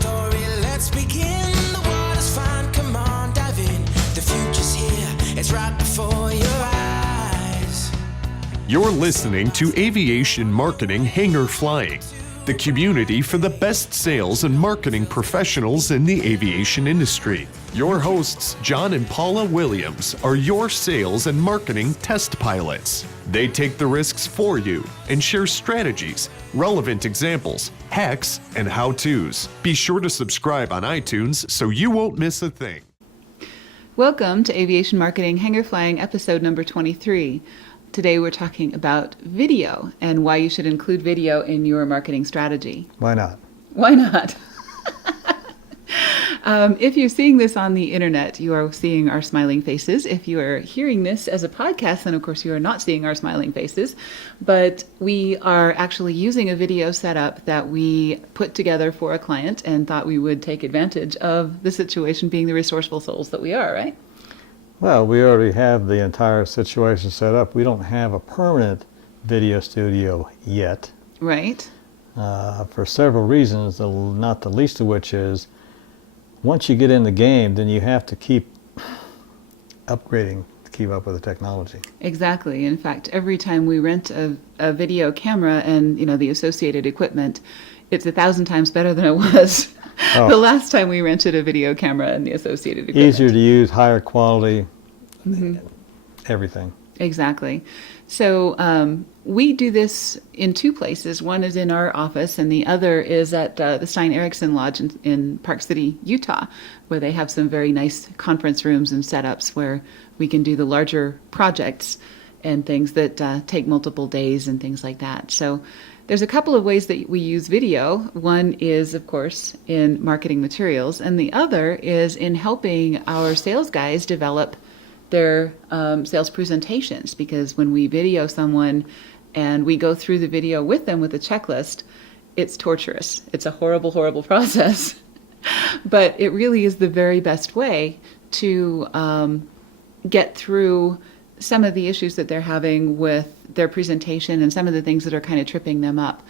story, let's begin. The water's fine, come on, dive in. The future's here, it's right before your eyes. You're listening to Aviation Marketing Hangar Flying, the community for the best sales and marketing professionals in the aviation industry. Your hosts, John and Paula Williams, are your sales and marketing test pilots. They take the risks for you and share strategies, relevant examples, hacks, and how-tos. Be sure to subscribe on iTunes so you won't miss a thing. Welcome to Aviation Marketing Hangar Flying episode number 23. Today we're talking about video and why you should include video in your marketing strategy. Why not? Why not? If you're seeing this on the internet, you are seeing our smiling faces. If you are hearing this as a podcast, then of course you are not seeing our smiling faces. But we are actually using a video setup that we put together for a client and thought we would take advantage of the situation, being the resourceful souls that we are, right? Well, we already have the entire situation set up. We don't have a permanent video studio yet. Right. For several reasons, not the least of which is once you get in the game, then you have to keep upgrading to keep up with the technology. Exactly. In fact, every time we rent a video camera and the associated equipment, it's 1,000 times better than it was the last time we rented a video camera and the associated equipment. Easier to use, higher quality, everything. Exactly. So we do this in two places. One is in our office, and the other is at the Stein Eriksen Lodge in Park City, Utah, where they have some very nice conference rooms and setups where we can do the larger projects and things that take multiple days and things like that. So there's a couple of ways that we use video. One is, of course, in marketing materials, and the other is in helping our sales guys develop their sales presentations, because when we video someone and we go through the video with them with a checklist, it's torturous. It's a horrible, horrible process. But it really is the very best way to get through some of the issues that they're having with their presentation and some of the things that are kind of tripping them up.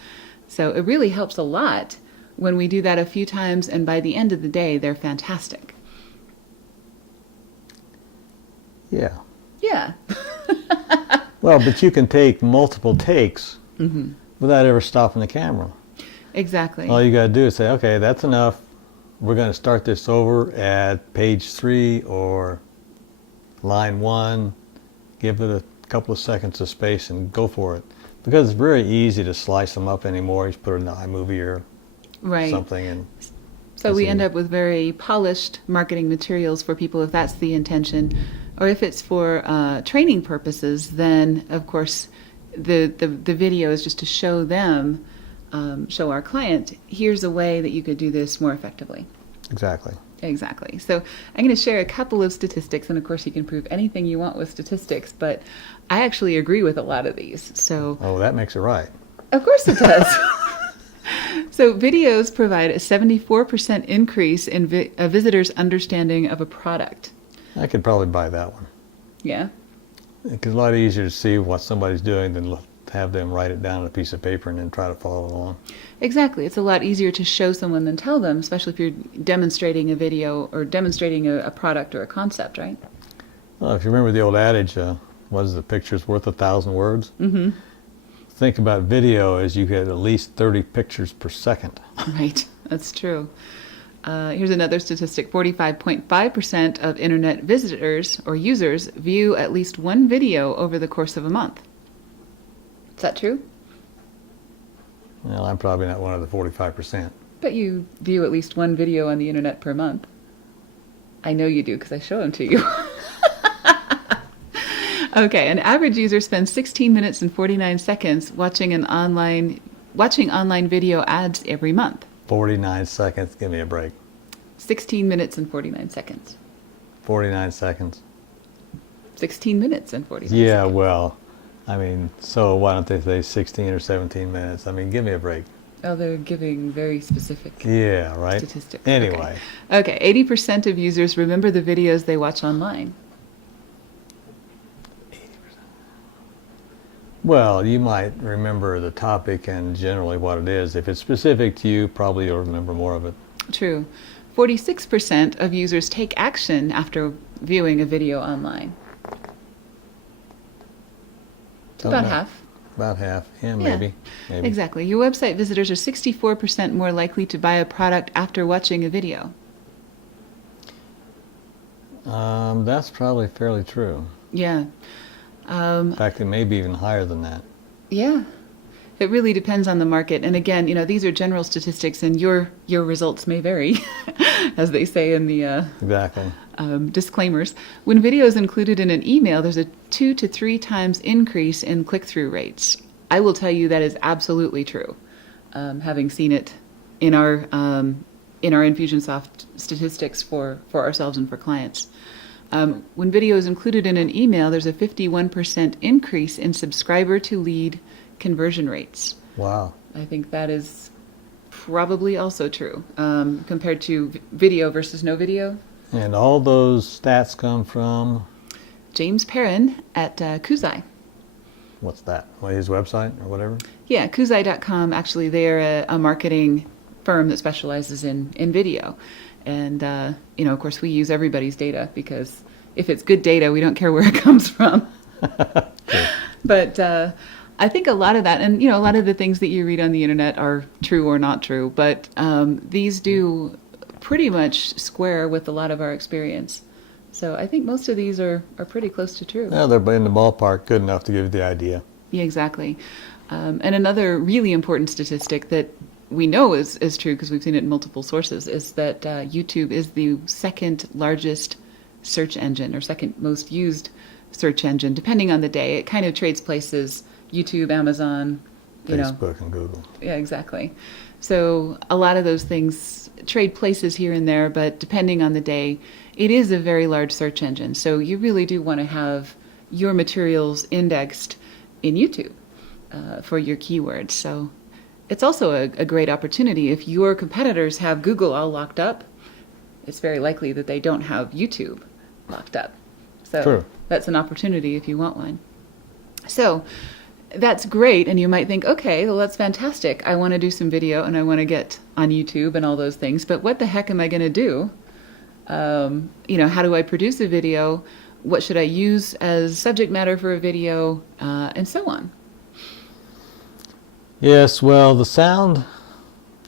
So it really helps a lot when we do that a few times, and by the end of the day, they're fantastic. Yeah. Yeah. Well, but you can take multiple takes without ever stopping the camera. Exactly. All you got to do is say, okay, that's enough. We're going to start this over at page 3 or line 1. Give it a couple of seconds of space and go for it. Because it's very easy to slice them up anymore. You just put it in an iMovie or something. And so we end up with very polished marketing materials for people if that's the intention. Or if it's for training purposes, then of course the video is just to show them, show our client, here's a way that you could do this more effectively. Exactly. So I'm going to share a couple of statistics, and of course you can prove anything you want with statistics, but I actually agree with a lot of these. So that makes it right. Of course it does. So videos provide a 74% increase in a visitor's understanding of a product. I could probably buy that one. Yeah? It's a lot easier to see what somebody's doing than have them write it down on a piece of paper and then try to follow along. Exactly. It's a lot easier to show someone than tell them, especially if you're demonstrating a video or demonstrating a product or a concept, right? Well, if you remember the old adage, what is the picture's worth 1,000 words? Mm-hmm. Think about video as you get at least 30 pictures per second. Right. That's true. Here's another statistic. 45.5% of internet visitors or users view at least one video over the course of a month. Is that true? Well, I'm probably not one of the 45%. But you view at least one video on the internet per month. I know you do because I show them to you. Okay, an average user spends 16 minutes and 49 seconds watching online video ads every month. 49 seconds, give me a break. 16 minutes and 49 seconds. 49 seconds. 16 minutes and 49 seconds. Yeah, well, I mean, so why don't they say 16 or 17 minutes? I mean, give me a break. Oh, they're giving very specific statistics. Anyway. Okay, 80% of users remember the videos they watch online. 80%. Well, you might remember the topic and generally what it is. If it's specific to you, probably you'll remember more of it. True. 46% of users take action after viewing a video online. Don't About know. half. About half. Yeah, Yeah. maybe. Maybe. Exactly. Your website visitors are 64% more likely to buy a product after watching a video. That's probably fairly true. Yeah. In fact, it may be even higher than that. Yeah. It really depends on the market. And again, these are general statistics and your results may vary, as they say in the Exactly. disclaimers. When video is included in an email, there's a 2 to 3 times increase in click-through rates. I will tell you that is absolutely true, having seen it in our Infusionsoft statistics for ourselves and for clients. When video is included in an email, there's a 51% increase in subscriber to lead conversion rates. Wow. I think that is probably also true compared to video versus no video. And all those stats come from, James Perrin at Kuzai. what's that? Well, his website or whatever? Yeah, Kuzai.com. Actually, they're a marketing firm that specializes in video. And, of course, we use everybody's data because if it's good data, we don't care where it comes from. But I think a lot of that, and, a lot of the things that you read on the internet are true or not true. But these do pretty much square with a lot of our experience. So I think most of these are pretty close to true. Yeah, they're in the ballpark, good enough to give you the idea. Yeah, exactly. And another really important statistic that we know is true because we've seen it in multiple sources is that YouTube is the second largest search engine or second most used search engine, depending on the day. It kind of trades places, YouTube, Amazon, Facebook and Google. Yeah, exactly. So a lot of those things trade places here and there, but depending on the day, it is a very large search engine. So you really do want to have your materials indexed in YouTube for your keywords. So it's also a great opportunity. If your competitors have Google all locked up, it's very likely that they don't have YouTube locked up. So True. That's an opportunity if you want one. So that's great. And you might think, okay, well, that's fantastic. I want to do some video and I want to get on YouTube and all those things. But what the heck am I going to do? How do I produce a video? What should I use as subject matter for a video? And so on. Yes, well, the sound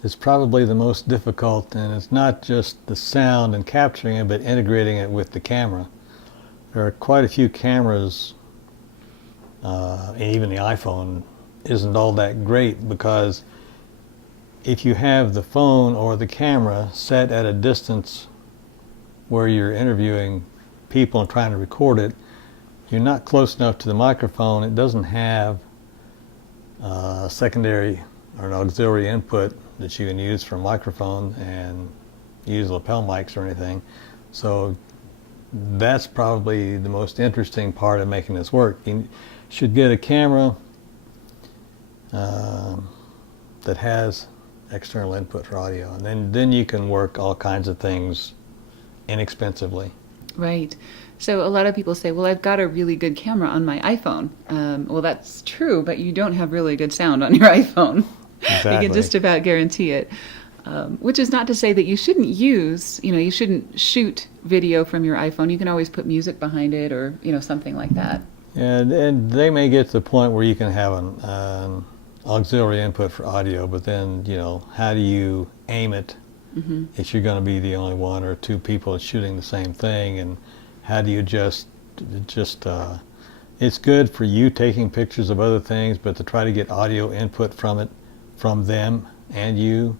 is probably the most difficult, and it's not just the sound and capturing it, but integrating it with the camera. There are quite a few cameras, and even the iPhone isn't all that great because if you have the phone or the camera set at a distance where you're interviewing people and trying to record it, you're not close enough to the microphone. It doesn't have secondary or an auxiliary input that you can use for a microphone and use lapel mics or anything. So that's probably the most interesting part of making this work. You should get a camera that has external input for audio, and then you can work all kinds of things inexpensively. Right. So a lot of people say, well, I've got a really good camera on my iPhone. Well, that's true, but you don't have really good sound on your iPhone. Exactly. You can just about guarantee it. Which is not to say that you shouldn't you shouldn't shoot video from your iPhone. You can always put music behind it or, something like that. And they may get to the point where you can have an auxiliary input for audio, but then, how do you aim it if you're going to be the only one or two people shooting the same thing? And how do you just it's good for you taking pictures of other things, but to try to get audio input from them and you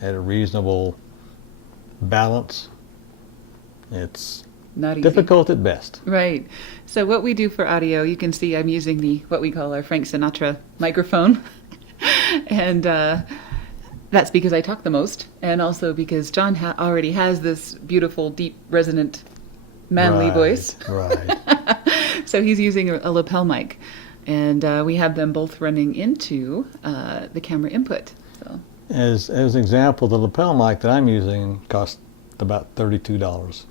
at a reasonable balance, it's Not easy. difficult at best. Right. So what we do for audio, you can see I'm using what we call our Frank Sinatra microphone. And that's because I talk the most, and also because John already has this beautiful, deep, resonant, manly voice. Right. So he's using a lapel mic, and we have them both running into the camera input. So. As an example, the lapel mic that I'm using costs about $32.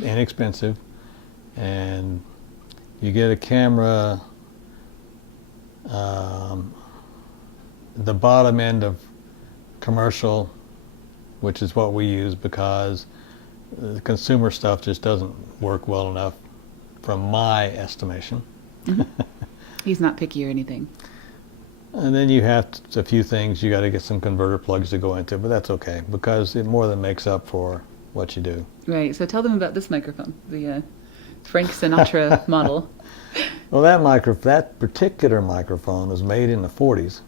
Inexpensive, and you get a camera. The bottom end of commercial which is what we use because the consumer stuff just doesn't work well enough from my estimation. He's not picky or anything. And then you have a few things you got to get some converter plugs to go into, but that's okay because it more than makes up for what you do. Right. So tell them about this microphone, the Frank Sinatra model. Well, that particular microphone was made in the 40s.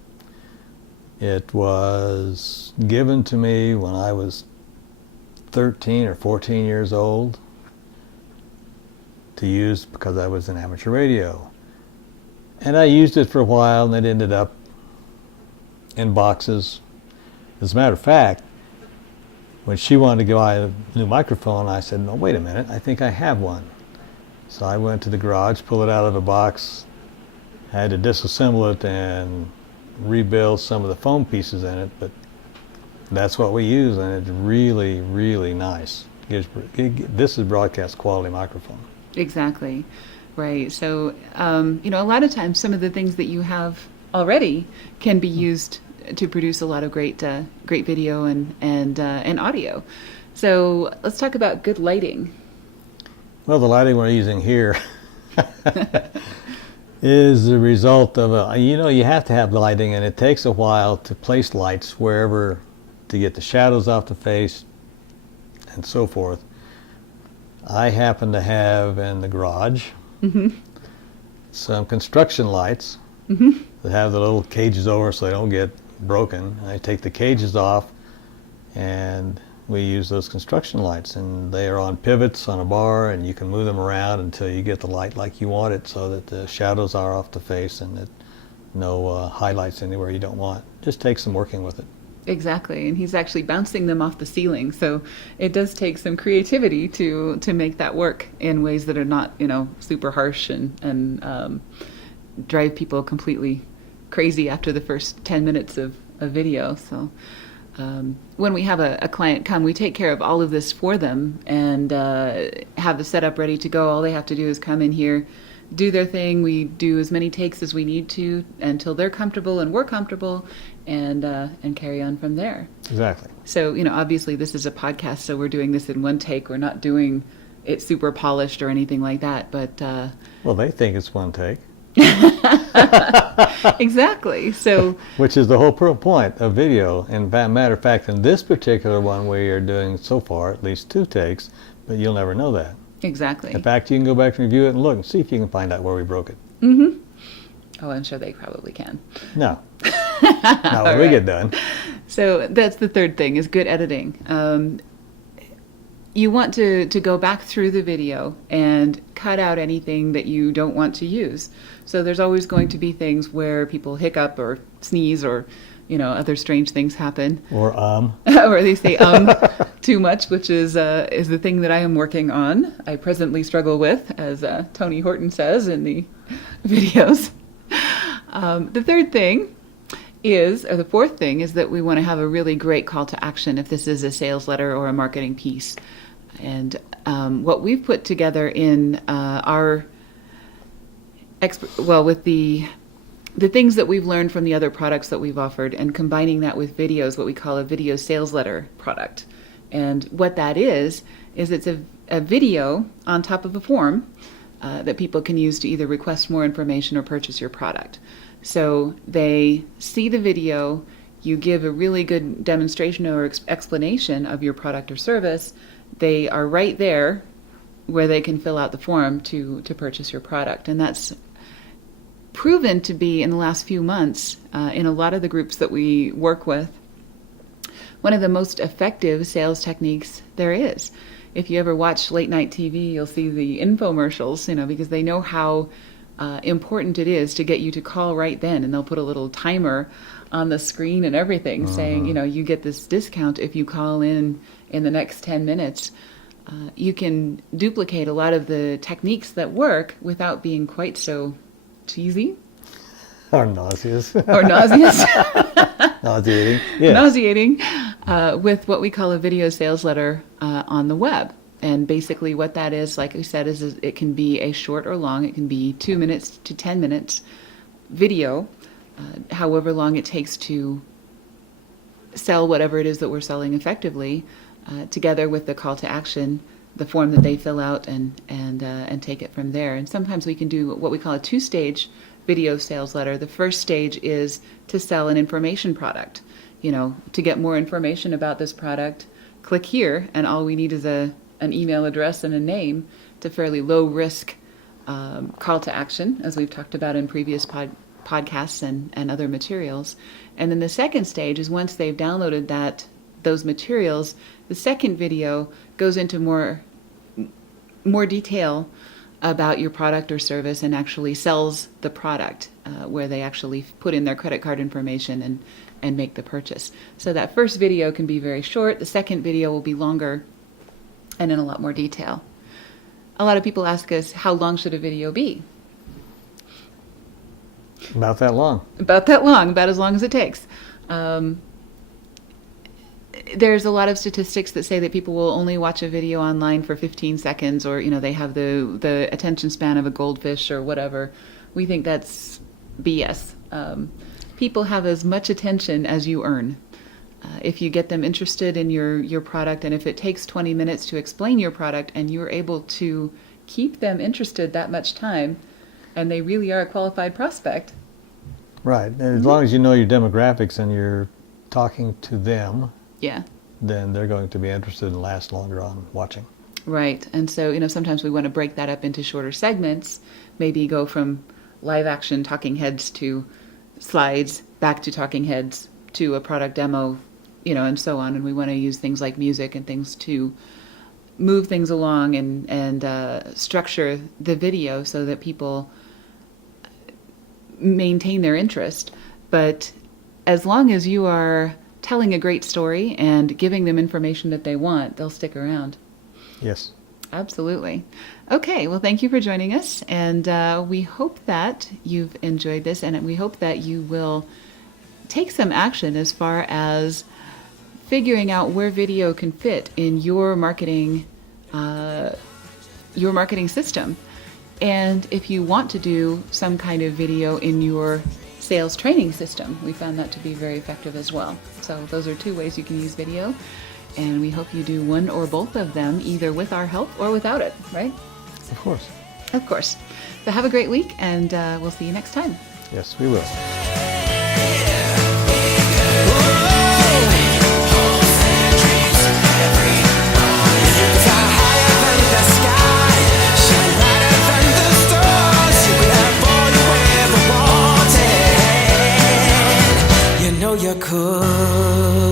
It was given to me when I was 13 or 14 years old to use because I was in amateur radio. And I used it for a while, and it ended up in boxes. As a matter of fact, when she wanted to buy a new microphone, I said, no, wait a minute, I think I have one. So I went to the garage, pulled it out of a box, had to disassemble it and rebuild some of the foam pieces in it, but that's what we use, and it's really, really nice. This is broadcast quality microphone. Exactly. Right. So, a lot of times some of the things that you have already can be used to produce a lot of great video and audio. So let's talk about good lighting. Well, the lighting we're using here is the result of you have to have lighting, and it takes a while to place lights wherever to get the shadows off the face and so forth. I happen to have in the garage some construction lights that have the little cages over so they don't get broken. I take the cages off and we use those construction lights, and they are on pivots on a bar, and you can move them around until you get the light like you want it so that the shadows are off the face and that no highlights anywhere you don't want. Just takes some working with it. Exactly, and he's actually bouncing them off the ceiling, so it does take some creativity to make that work in ways that are not super harsh and drive people completely crazy after the first 10 minutes of video. So when we have a client come, we take care of all of this for them and have the setup ready to go. All they have to do is come in here, do their thing. We do as many takes as we need to until they're comfortable and we're comfortable, and carry on from there. Exactly. So, obviously this is a podcast, so we're doing this in one take. We're not doing it super polished or anything like that, but... Well, they think it's one take. Exactly. So... Which is the whole point of video. And matter of fact, in this particular one we are doing so far, at least 2 takes, but you'll never know that. Exactly. In fact, you can go back and review it and look and see if you can find out where we broke it. Mm-hmm. Oh, I'm sure they probably can. No. Not when we get done. So that's the third thing, is good editing. You want to go back through the video and cut out anything that you don't want to use. So there's always going to be things where people hiccup or sneeze or other strange things happen. Or or they say too much, which is the thing that I am working on. I presently struggle with, as Tony Horton says in the videos. The third thing the fourth thing is that we want to have a really great call to action if this is a sales letter or a marketing piece. And what we've put together in with the things that we've learned from the other products that we've offered, and combining that with videos, what we call a video sales letter product. And what that is it's a video on top of a form that people can use to either request more information or purchase your product. So they see the video, you give a really good demonstration or explanation of your product or service. They are right there where they can fill out the form to purchase your product. And that's proven to be, in the last few months, in a lot of the groups that we work with, one of the most effective sales techniques there is. If you ever watch late night TV, you'll see the infomercials, because they know how important it is to get you to call right then, and they'll put a little timer on the screen and everything saying, you get this discount if you call in the next 10 minutes. You can duplicate a lot of the techniques that work without being quite so cheesy. Or nauseous. Or nauseous. Nauseating. Yeah. Nauseating with what we call a video sales letter on the web. And basically what that is, like I said, is it can be a short or long. It can be 2 minutes to 10 minutes video, however long it takes to sell whatever it is that we're selling effectively, together with the call to action, the form that they fill out, and take it from there. And sometimes we can do what we call a 2-stage video sales letter. The first stage is to sell an information product. To get more information about this product, click here, and all we need is an email address and a name, to fairly low risk call to action, as we've talked about in previous podcasts and other materials. And then the second stage is, once they've downloaded those materials, the second video goes into more detail about your product or service, and actually sells the product, where they actually put in their credit card information and make the purchase. So that first video can be very short. The second video will be longer and in a lot more detail. A lot of people ask us, how long should a video be? About that long. About as long as it takes. There's a lot of statistics that say that people will only watch a video online for 15 seconds, or they have the attention span of a goldfish or whatever. We think that's BS. People have as much attention as you earn. If you get them interested in your product, and if it takes 20 minutes to explain your product, and you're able to keep them interested that much time, and they really are a qualified prospect. Right. And as long as you know your demographics and you're talking to them, yeah, then they're going to be interested and last longer on watching. Right. And so, sometimes we want to break that up into shorter segments, maybe go from live action talking heads to slides, back to talking heads, to a product demo, and so on. And we want to use things like music and things to move things along and structure the video so that people maintain their interest. But as long as you are telling a great story and giving them information that they want, they'll stick around. Yes. Absolutely. Okay, well, thank you for joining us, and we hope that you've enjoyed this, and we hope that you will take some action as far as figuring out where video can fit in your marketing system. And if you want to do some kind of video in your sales training system, we found that to be very effective as well. So those are 2 ways you can use video, and we hope you do one or both of them, either with our help or without it, right? Of course. Of course. So have a great week, and we'll see you next time. Yes, we will. You could.